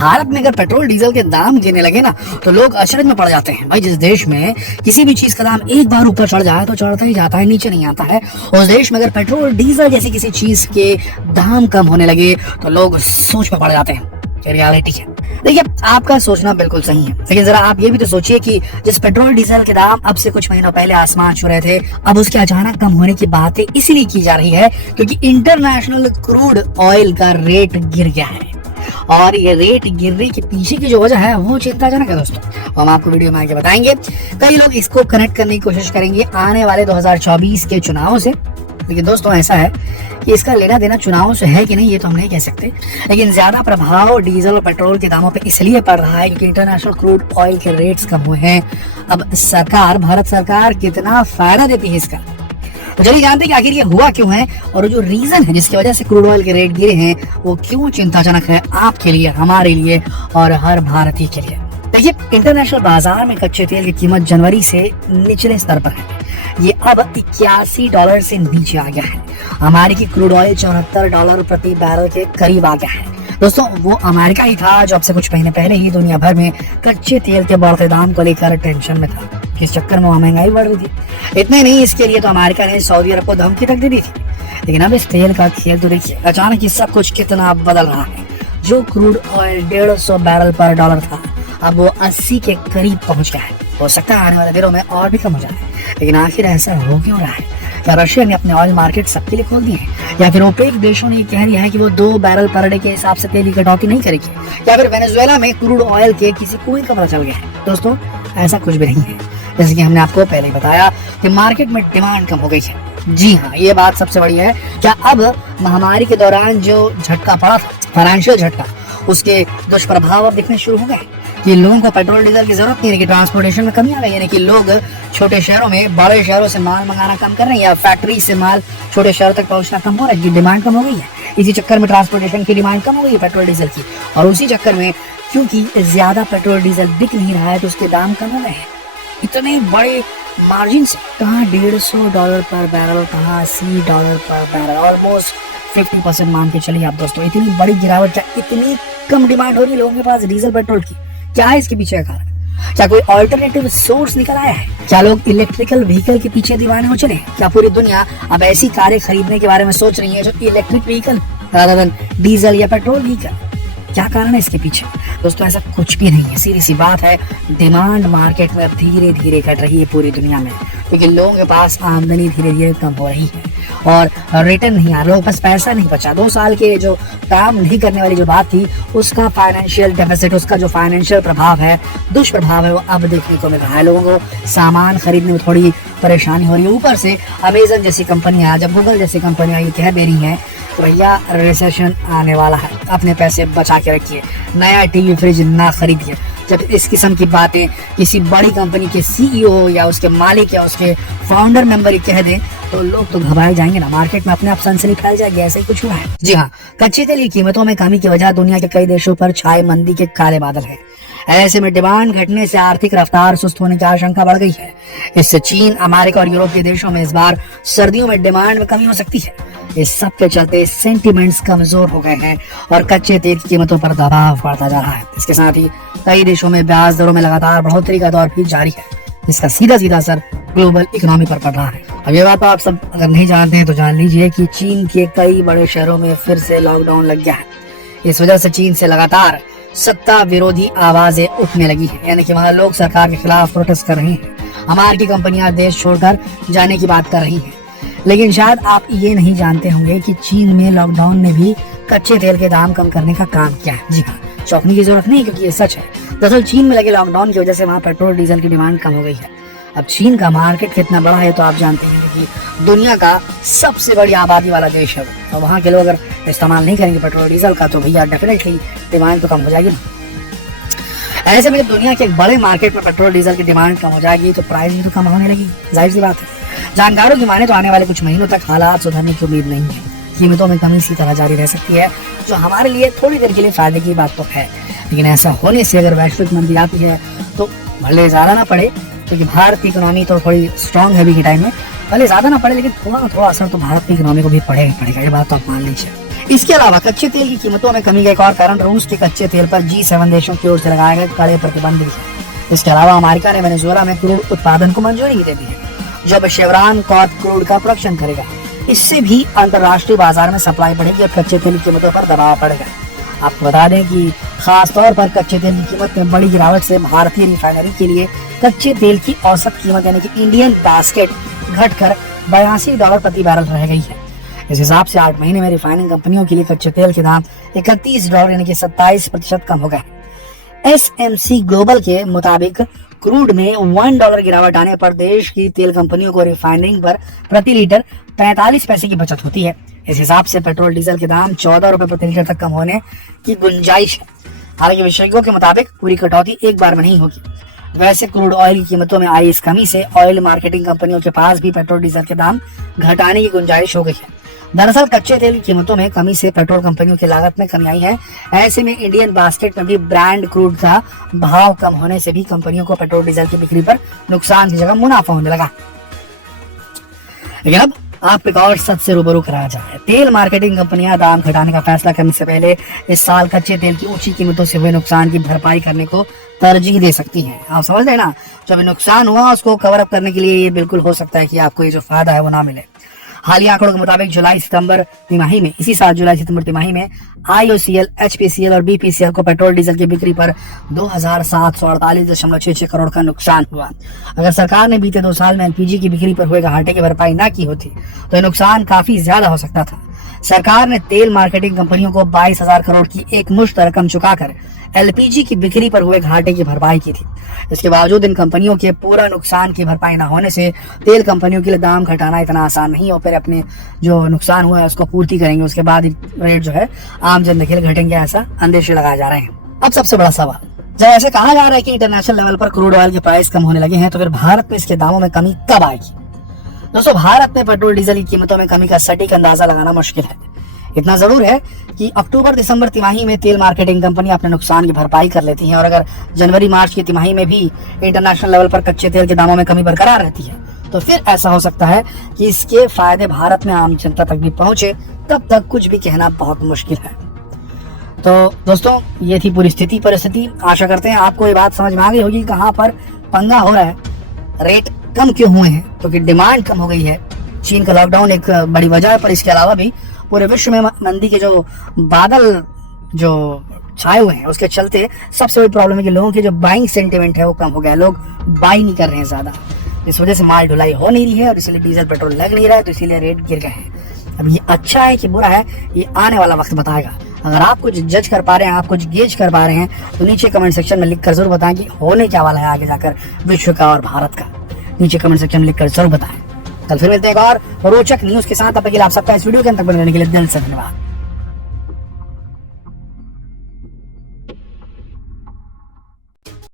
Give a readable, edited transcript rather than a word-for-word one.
भारत में अगर petrol diesel के दाम गिरने लगे ना तो लोग अचरज में पड़ जाते हैं। भाई जिस देश में किसी भी चीज का दाम एक बार ऊपर चढ़ जाए तो चढ़ता ही जाता है, नीचे नहीं आता है। उस देश में अगर पेट्रोल डीजल जैसी किसी चीज के दाम कम होने लगे तो लोग सोच में पड़ जाते हैं। ये रियलिटी है। देखिए, आपका सोचना बिल्कुल सही है, लेकिन जरा आप ये भी तो सोचिए कि जिस पेट्रोल डीजल के दाम अब से कुछ महीनों पहले आसमान छू रहे थे, अब उसके अचानक कम होने की बातें इसलिए की जा रही है क्योंकि इंटरनेशनल क्रूड ऑयल का रेट गिर गया है। और ये रेट गिरने के पीछे की जो वजह है वो चिंताजनक है दोस्तों। हम आपको वीडियो में आगे बताएंगे। कई लोग इसको कनेक्ट करने की कोशिश करेंगे आने वाले 2024 के चुनाव से, लेकिन दोस्तों ऐसा है कि इसका लेना देना चुनाव से है कि नहीं ये तो हम नहीं कह सकते, लेकिन ज्यादा प्रभाव डीजल और पेट्रोल के दामों पे इसलिए पड़ रहा है क्योंकि इंटरनेशनल क्रूड ऑयल के रेट्स कम हुए हैं। अब भारत सरकार कितना फायदा देती है इसका, तो चलिए जानते हैं कि आखिर ये हुआ क्यों है और जो रीजन है जिसकी वजह से क्रूड ऑयल के रेट गिरे हैं वो क्यों चिंताजनक है आपके लिए, हमारे लिए और हर भारतीय के लिए। देखिए, इंटरनेशनल बाजार में कच्चे तेल की कीमत जनवरी से निचले स्तर पर है। ये अब $81 से नीचे आ गया है। अमेरिकी क्रूड ऑयल $74 प्रति बैरल के करीब आ गया है। दोस्तों, वो अमेरिका ही था जो अब से कुछ महीने पहले ही दुनिया भर में कच्चे तेल के बढ़ते दाम को लेकर टेंशन में था। इस चक्कर में महंगाई बढ़ रही थी। इतने नहीं, इसके लिए तो अमेरिका ने सऊदी अरब को धमकी तक दे दी थी। लेकिन अब इस तेल का खेल तो देखिए, अचानक ही सब कुछ कितना बदल रहा है। जो क्रूड ऑयल 150 बैरल पर डॉलर था, अब वो 80 के करीब पहुंच गया है। हो सकता है आने वाले दिनों में और भी कम हो जाए, लेकिन आखिर ऐसा हो क्यों रहा है? क्या रशिया ने अपने ऑयल मार्केट सबके लिए खोल दिए हैं, या फिर ओपेक देशों ने कह दिया है कि वो 2 बैरल पर डे के हिसाब से तेल की कटौती नहीं करेगी, या फिर वेनेजुएला में क्रूड ऑयल के किसी कुएं का पता चल गया है? दोस्तों, ऐसा कुछ भी नहीं है। जैसे कि हमने आपको पहले बताया कि मार्केट में डिमांड कम हो गई है। जी हाँ, ये बात सबसे बड़ी है। क्या अब महामारी के दौरान जो झटका पड़ा था, फाइनेंशियल झटका, उसके दुष्प्रभाव अब दिखने शुरू हो गए कि लोगों को पेट्रोल डीजल की जरूरत नहीं है, कि ट्रांसपोर्टेशन में कमी आ गई, यानी कि लोग छोटे शहरों में बड़े शहरों से माल मंगाना कम कर रहे हैं, या फैक्ट्री से माल छोटे शहरों तक पहुंचना कम हो रहा है, डिमांड कम हो गई है। इसी चक्कर में ट्रांसपोर्टेशन की डिमांड कम हो गई है पेट्रोल डीजल की, और उसी चक्कर में क्योंकि ज्यादा पेट्रोल डीजल बिक नहीं रहा है तो उसके दाम कम हो गए हैं। इतने बड़े मार्जिन से, कहाँ $150 पर बैरल, कहाँ $80 पर बैरल, ऑलमोस्ट 50% मान के चलिए आप दोस्तों। इतनी बड़ी गिरावट, क्या इतनी कम डिमांड हो रही है लोगों के पास डीजल पेट्रोल की? क्या है इसके पीछे का कारण? क्या कोई ऑल्टरनेटिव सोर्स निकल आया है? क्या लोग इलेक्ट्रिकल व्हीकल के पीछे दीवाने हो चले? क्या पूरी दुनिया अब ऐसी कारें खरीदने के बारे में सोच रही है जो electric vehicle rather than diesel या पेट्रोल व्हीकल? क्या कारण है इसके पीछे? दोस्तों, ऐसा कुछ भी नहीं है। सीधी सी बात है, डिमांड मार्केट में धीरे धीरे घट रही है पूरी दुनिया में, क्योंकि लोगों के पास आमदनी धीरे धीरे कम हो रही है और रिटर्न नहीं आ रहा, लोगों के पास पैसा नहीं बचा। 2 साल के जो काम नहीं करने वाली जो बात थी, उसका फाइनेंशियल डेफिसिट, उसका जो फाइनेंशियल प्रभाव है, दुष्प्रभाव है, वो अब देखने को मिल रहा है। लोगों को सामान खरीदने में थोड़ी परेशानी हो रही है। ऊपर से अमेजन जैसी कंपनियां, जब गूगल जैसी कंपनियां ये कह दे रही हैं तो भैया रिसेशन आने वाला है, अपने पैसे बचा के रखिए, नया टीवी फ्रिज ना खरीदिए। जब इस किस्म की बातें किसी बड़ी कंपनी के सीईओ या उसके मालिक या उसके फाउंडर मेंबर ही कह दें तो लोग तो घबराए जाएंगे ना, मार्केट में अपने आप सनसनी फैल जाएगी। ऐसा ही कुछ हुआ है। जी हाँ, कच्चे तेल की कीमतों में कमी की वजह दुनिया के कई देशों पर छाए मंदी के काले बादल है। ऐसे में डिमांड घटने से आर्थिक रफ्तार सुस्त होने की आशंका बढ़ गई है। इससे चीन, अमेरिका और यूरोप के देशों में इस बार सर्दियों में डिमांड में कमी हो सकती है। इस सब के चलते सेंटिमेंट्स कमजोर हो गए हैं और कच्चे तेल की कीमतों पर दबाव बढ़ता जा रहा है। इसके साथ ही कई देशों में ब्याज दरों में लगातार बढ़ोतरी का दौर भी जारी है, जिसका सीधा सीधा असर ग्लोबल इकोनॉमी पर पड़ रहा है। अब ये बात तो आप सब अगर नहीं जानते हैं तो जान लीजिए कि चीन के कई बड़े शहरों में फिर से लॉकडाउन लग गया है। इस वजह से चीन से लगातार सत्ता विरोधी आवाजें उठने लगी है, यानी कि वहाँ लोग सरकार के खिलाफ प्रोटेस्ट कर रहे हैं। अमेरिकी कंपनियां देश छोड़कर जाने की बात कर रही हैं। लेकिन शायद आप ये नहीं जानते होंगे कि चीन में लॉकडाउन ने भी कच्चे तेल के दाम कम करने का काम किया है। जी हाँ, चौंकने की जरूरत नहीं, क्योंकि ये सच है। दरअसल चीन में लगे लॉकडाउन की वजह से वहाँ पेट्रोल डीजल की डिमांड कम हो गई है। अब चीन का मार्केट कितना बड़ा है तो आप जानते हैं कि दुनिया का सबसे बड़ी आबादी वाला देश है, तो वहाँ के लोग अगर इस्तेमाल नहीं करेंगे पेट्रोल डीजल का तो भैया डेफिनेटली डिमांड तो कम हो जाएगी ना। ऐसे में दुनिया के एक बड़े मार्केट में पेट्रोल डीजल की डिमांड कम हो जाएगी तो प्राइस भी तो कम होने लगी, जाहिर सी बात है। जानकारों की माने तो आने वाले कुछ महीनों तक हालात सुधरने की उम्मीद नहीं है। कीमतों में कमी इसी तरह जारी रह सकती है, जो हमारे लिए थोड़ी देर के लिए फायदे की बात तो है। लेकिन ऐसा होने से अगर वैश्विक मंदी आती है तो भले ज्यादा ना पड़े, क्योंकि भारत की इकोनॉमी तो थोड़ी स्ट्रांग है अभी के टाइम में, भले ज्यादा ना पड़े लेकिन थोड़ा ना थोड़ा असर तो भारत की इकोनॉमी को भी पड़ेगा ही पड़ेगा, ये बात तो आप मान लीजिए। इसके अलावा कच्चे तेल की कीमतों में कमी का एक और कारण रूस के कच्चे तेल पर G7 देशों की ओर से लगाए गए कड़े प्रतिबंध भी है। इसके अलावा अमेरिका ने वेनेजुएला में क्रूड उत्पादन को मंजूरी दे दी है, जो अब शेवरॉन कॉर्प क्रूड का प्रोडक्शन करेगा। इससे भी अंतर्राष्ट्रीय बाजार में सप्लाई बढ़ेगी और कच्चे तेल की कीमतों पर दबाव पड़ेगा। आपको बता दें कि खास तौर पर कच्चे तेल की कीमत में बड़ी गिरावट से भारतीय रिफाइनरी के लिए कच्चे तेल की औसत कीमत यानी कि इंडियन बास्केट घटकर $82 प्रति बैरल रह गई है। इस हिसाब से 8 महीने में रिफाइनिंग कंपनियों के लिए कच्चे तेल के दाम $31 यानी कि 27% कम हो गए। SMC ग्लोबल के मुताबिक क्रूड में $1 गिरावट आने पर देश की तेल कंपनियों को रिफाइनिंग पर प्रति लीटर 45 पैसे की बचत होती है। इस हिसाब से पेट्रोल डीजल के दाम ₹14 प्रति लीटर तक कम होने की गुंजाइश है। हालांकि विशेषज्ञों के मुताबिक पूरी कटौती एक बार में नहीं होगी। वैसे क्रूड ऑयल की कीमतों में आई इस कमी से ऑयल मार्केटिंग कंपनियों के पास भी पेट्रोल डीजल के दाम घटाने की गुंजाइश हो गई है। दरअसल कच्चे तेल की कीमतों में कमी से पेट्रोल कंपनियों की लागत में कमी आई है। ऐसे में इंडियन बास्केट में भी ब्रांड क्रूड का भाव कम होने से भी कंपनियों को पेट्रोल डीजल की बिक्री पर नुकसान की जगह मुनाफा होने लगा। लेकिन अब आप एक और सच से रूबरू कराया जाए। तेल मार्केटिंग कंपनियां दाम घटाने का फैसला करने से पहले इस साल कच्चे तेल की ऊंची कीमतों से हुए नुकसान की भरपाई करने को तरजीह दे सकती हैं। आप समझ रहे ना, जो भी नुकसान हुआ उसको कवर अप करने के लिए ये बिल्कुल हो सकता है कि आपको ये जो फायदा है वो ना मिले। हालिया आंकड़ों के मुताबिक जुलाई-सितंबर तिमाही में, इसी साल जुलाई-सितंबर तिमाही में IOCL, HPCL और BPCL को पेट्रोल डीजल की बिक्री पर 2748.66 करोड़ का नुकसान हुआ। अगर सरकार ने बीते 2 साल में LPG की बिक्री पर हुए घाटे की भरपाई न की होती तो यह नुकसान काफी ज्यादा हो सकता था। सरकार ने तेल मार्केटिंग कंपनियों को 22,000 करोड़ की एक मुश्त रकम चुकाकर LPG की बिक्री पर हुए घाटे की भरपाई की थी। इसके बावजूद इन कंपनियों के पूरा नुकसान की भरपाई न होने से तेल कंपनियों के लिए दाम घटाना इतना आसान नहीं हो। फिर अपने जो नुकसान हुआ है उसको पूर्ति करेंगे, उसके बाद रेट जो है आम जनता के लिए घटेंगे, ऐसा अंदेशे लगाए जा रहे हैं। अब सबसे बड़ा सवाल, जब ऐसे कहा जा रहा है कि इंटरनेशनल लेवल पर क्रूड ऑयल के प्राइस कम होने लगे हैं तो फिर भारत में इसके दामों में कमी कब आएगी? दोस्तों, भारत में पेट्रोल डीजल की कीमतों में कमी का सटीक अंदाजा लगाना मुश्किल है। इतना जरूर है कि अक्टूबर-दिसंबर तिमाही में तेल मार्केटिंग कंपनी अपने नुकसान की भरपाई कर लेती हैं और अगर जनवरी-मार्च की तिमाही में भी इंटरनेशनल लेवल पर कच्चे तेल के दामों में कमी बरकरार रहती है तो फिर ऐसा हो सकता है कि इसके फायदे भारत में आम जनता तक भी पहुंचे। तब तक कुछ भी कहना बहुत मुश्किल है। तो दोस्तों, ये थी पूरी परिस्थिति। आशा करते हैं आपको ये बात समझ में आ गई होगी कहाँ पर पंगा हो रहा है। रेट कम क्यों हुए हैं? क्योंकि डिमांड कम हो गई है। चीन का लॉकडाउन एक बड़ी वजह है, पर इसके अलावा भी पूरे विश्व में मंदी के जो बादल जो छाए हुए हैं उसके चलते सबसे बड़ी प्रॉब्लम है कि लोगों की जो बाइंग सेंटिमेंट है वो कम हो गया है। लोग बाई नहीं कर रहे हैं ज्यादा, इस वजह से माल ढुलाई हो नहीं रही है और इसलिए डीजल पेट्रोल लग नहीं रहा है, तो इसीलिए रेट गिर गए हैं। अब ये अच्छा है कि बुरा है, ये आने वाला वक्त बताएगा। अगर आप कुछ जज कर पा रहे हैं, आप कुछ गेज कर पा रहे हैं तो नीचे कमेंट सेक्शन में लिखकर जरूर बताएं कि होने क्या वाला है आगे जाकर विश्व का और भारत का। नीचे कमेंट सेक्शन में लिखकर जरूर बताएं। कल फिर मिलते हैं एक और रोचक न्यूज के साथ। तब तक के लिए आप सबका इस वीडियो के अंत तक बने रहने के लिए दिल से धन्यवाद।